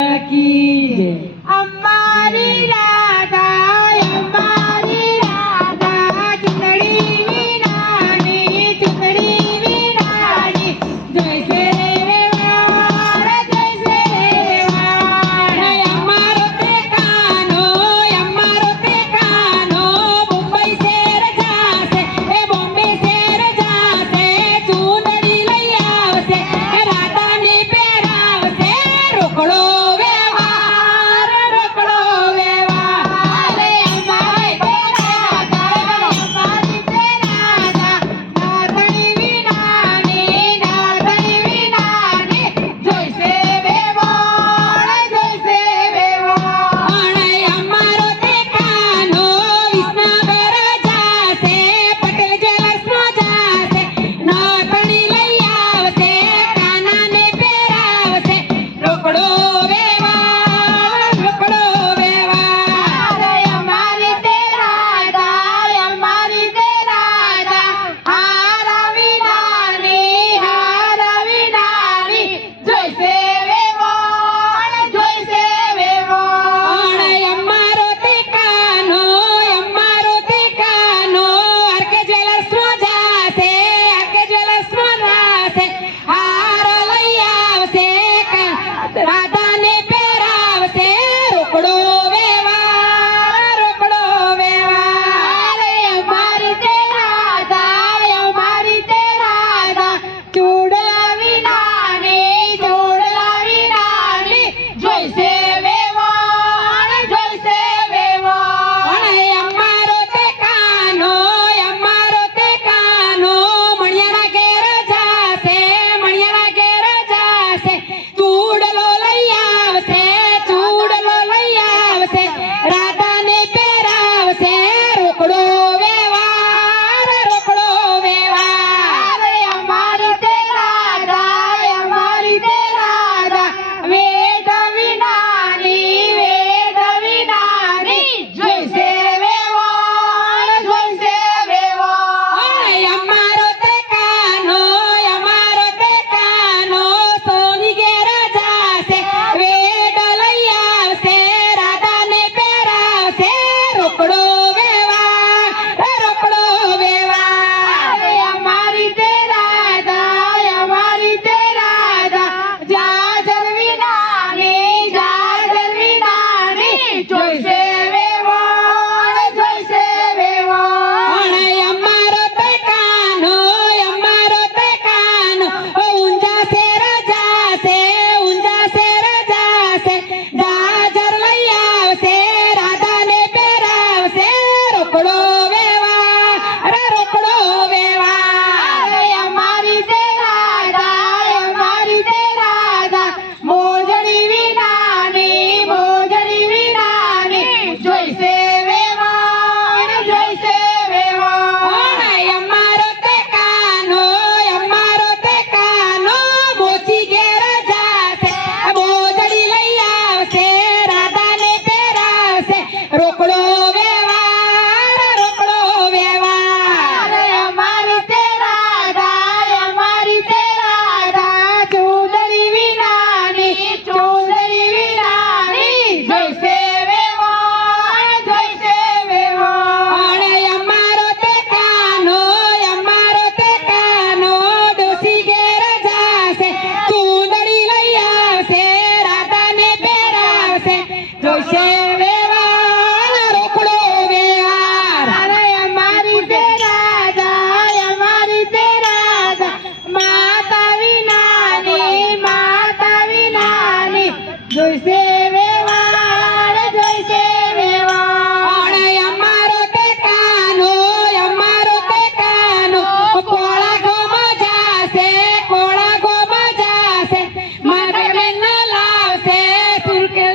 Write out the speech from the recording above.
की અમારી રાધા ચૂંદડી વિનાની જય સે રેવાણ અમારો તે કાનો બોમ્બે શેર જાશે બોમ્બે શેર જાશે ચૂંદડી લઈ આવશે રાધાને પહેરાવશે રોકડો રાધાને પહેરાવશે રોકડો વ્યવહાર અમારી તે રાધા ચોડલા વિનાની જોઈશે વેવાણ અમારો તે કાનો મણિયાના ઘેર જાશે ચૂડલો લઈ આવશે રાધાને પહેરાવશે રોકડો વ્યવહાર અમારી તે રાધા વેદ વિનાની જોઈશે વેવાણ અમારો તે કાનો સોની ઘેર જાશે વેદ લઈ આવશે રાધાને પહેરાવશે રોકડો વ્યવહાર અમારી તે રાધા જાજર વિનાની જોઈશે વેવાણ અમારો તે કાનો ઊંઝા શેર જાશે જાજર લઈ આવશે રાધાને પહેરાવશે રોકડો વ્યવહાર અમારી તે રાધા મોજડી વિનાની જોઈશે વેવાણ અમારો તે કાનો મોચી ઘેર જાશે મોજડી લઈ આવશે રાધાને પહેરાવશે રોકડો વ્યવહાર અમારી તે રાધા ચૂંદડી વિનાની જોઈશે વેવાણ અમારો તે કાનો ડોસી ઘેર જાશે ચૂંદડી લઈ આવશે રાધાને પહેરાવશે જોઈશે વેવાણ રોકડો વ્યવહાર અમારી તે રાધા માતા વિનાની જોઈશે વેવાણ અમારો તે કાનો કોળા ગોમાં જાશે મારે લાવશે સુરકે